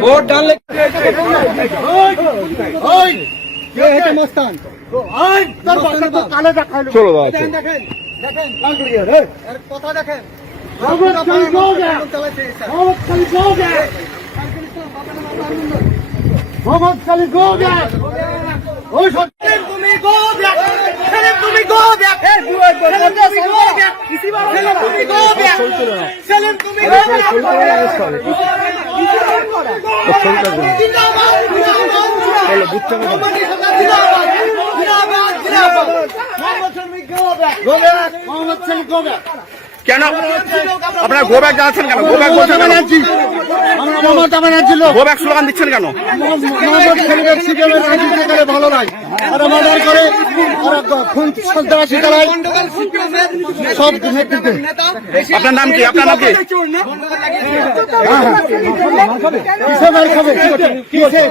Vote ডাললে চলো দাদা মোহাম্মদ খালি গো ব্যাক ওই সরকার তুমি গো ব্যাক সেলিম তুমি গো ব্যাক সেলিম তুমি গো ব্যাক সেলিম তুমি গো ব্যাক সেলিম তুমি go back Mohammad Salim go back কেন? আপনারা গো ব্যাক জানাচ্ছেন কেন? গো ব্যাক বলছেন মমতা লোক। গো ব্যাক স্লোগান দিচ্ছেন কেন? ভালো মার্ডার করে ওরা খুন সন্ত্রাসী চালায় সব নেতৃত্বে আপনার নাম কি আপনার নাম কি কিসের